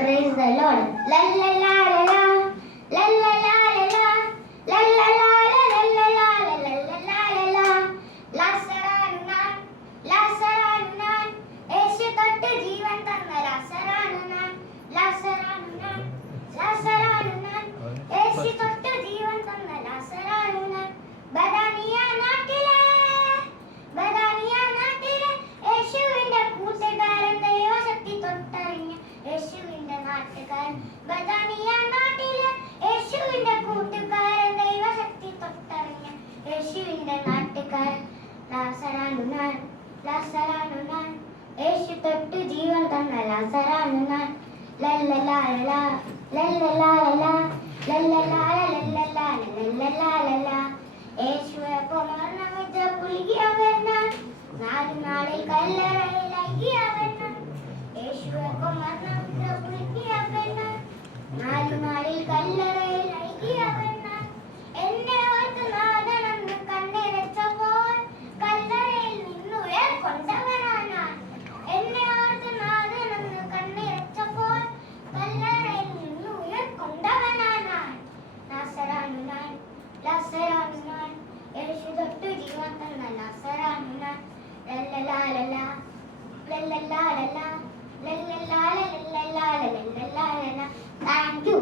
Praise the Lord. La la la la la. La la la la la. La la la la la la la la la la la la. ലാസറാണു ഞാൻ, ലാസറാണു ഞാൻ, യേശു തൊട്ട് ജീവൻ തന്ന ലാസറാണു ഞാൻ, ലാസറാണു ഞാൻ, ലാസറാണു ഞാൻ, യേശു തൊട്ട് ജീവൻ തന്ന ലാസറാണു ഞാൻ. ബഥാനിയ നാട്ടിലെ, ബഥാനിയ നാട്ടിലെ യേശുവിന്റെ കൂട്ടുകാരൻ ദൈവശക്തി തൊട്ടറിഞ്ഞ യേശുവിന്റെ നാട്ടുകാരൻ. ബഥാനിയ നാട്ടിലെ യേശുവിന്റെ കൂട്ടുകാരൻ ദൈവശക്തി തൊട്ടറിഞ്ഞ യേശുവിന്റെ നാട്ടുകാരൻ. ലാസറാണു ഞാൻ, ലാസറാണു ഞാൻ, യേശു തൊട്ട് ജീവൻ തന്ന ലാസറാണു ഞാൻ. ലല്ലലാലല, ലല്ലലാലല, ലല്ലലാലലല്ലലാ, ലല്ലലാലല. യേശുവെ കൊമർണം വെച്ച പുലികിയവനാൻ, 4 നാളിൽ കല്ലറയിൽ അയ്യവനാൻ. യേശുവെ കൊമർണം വെച്ച പുലികിയവനാൻ, 4 നാളിൽ കല്ലറയിൽ അയ്യവനാൻ. എന്നെ ഓർത്ത് നാഥനന്ന് കണ്ണിരച്ചപ്പോൾ കല്ലറയിൽ നിന്നുയർ കൊണ്ടവനാൻ. എന്നെ ഓർത്ത് നാഥനന്ന് കണ്ണിരച്ചപ്പോൾ കല്ലറയിൽ നിന്നുയർ കൊണ്ടവനാൻ. ലാസറാണു ഞാൻ, ലാസറാണു ഞാൻ, യേശു തൊട്ട് ജീവൻ തന്ന ലാസറാണു ഞാൻ. ലല്ലലാലല, ലല്ലലാലല, ലല്ലലാലലല്ലലാ, ലല്ലലാലല. Thank U.